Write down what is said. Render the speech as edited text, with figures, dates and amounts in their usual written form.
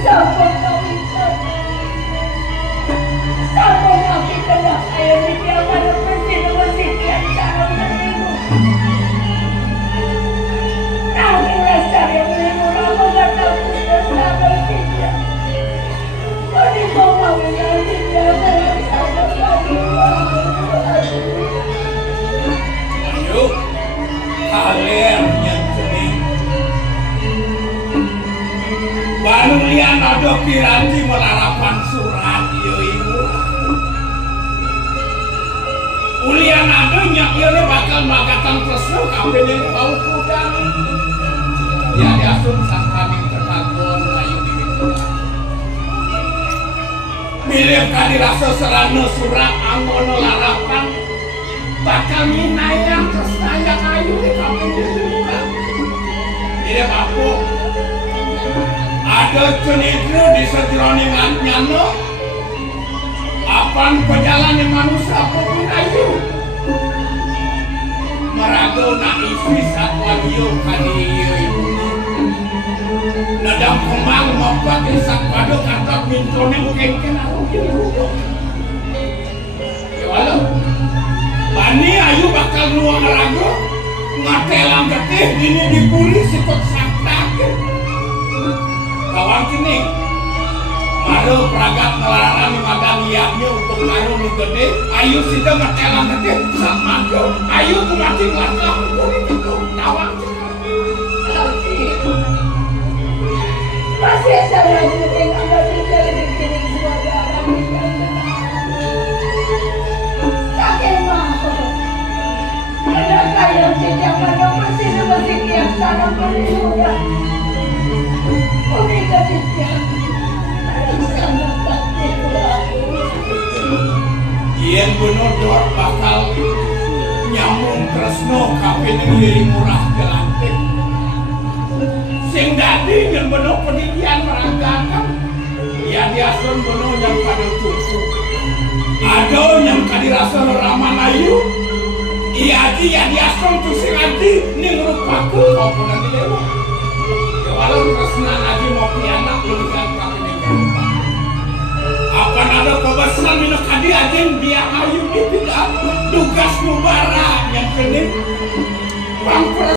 sampun kawitan. Sampun kami kena kaya di tiapan mesin yang cara menerimu. Nanging rasa yang menerimu lama gak takut dan sabar tidak. Menimba mau nanti dia sabar kedua. Ayo, kalian yang cening. Baru lian ada piranti melarapan surat ieu. Ulian ada nyak ieu bakal magatan tresna kapening bau kudang. Ya diasun sang kami tertagon ayu diwikuna. Milih kadirasa serana surat anggono larapan bakal minayang tresna yang ayu di kapening bau. Ini bapu ada cenitru di sejroning nyano apan pejalani manusia pun ayu merago na isi satwa liu kadiyo ibu nadam kemang mampake sakpado kantor mintone kengken aku ibu walau bani ayu bakal nuang rago ngatelang getih ini dipuli sikot saktakin kawan kini baru peragat ngelarang magang liatnya untuk kayu nu gede ayu sudah ngetelang gede sama do ayu kumati ngelaklah kulit itu kawan Masih saya mungkin anda tidak begini sebagai orang yang sakit mau. Ada kayu sejak pada mesin yang sangat berliudah. Omega tidak. Sangat takut aku. Yen benodor bakal nyambung tresno kapening liring murah gelantik. Sing dadi yang bener pendidikan meragakan ya diasun bener yang pada tuku ada yang kadirasa raman ayu iya di ya diasun tuh sing adi ning rupaku maupun nanti dewa ya walau tresna lagi mau pianak belikan kapening rumah akan ada kebesaran minuk kadi ajen dia ayu di tidak tugas mubara yang kening bangker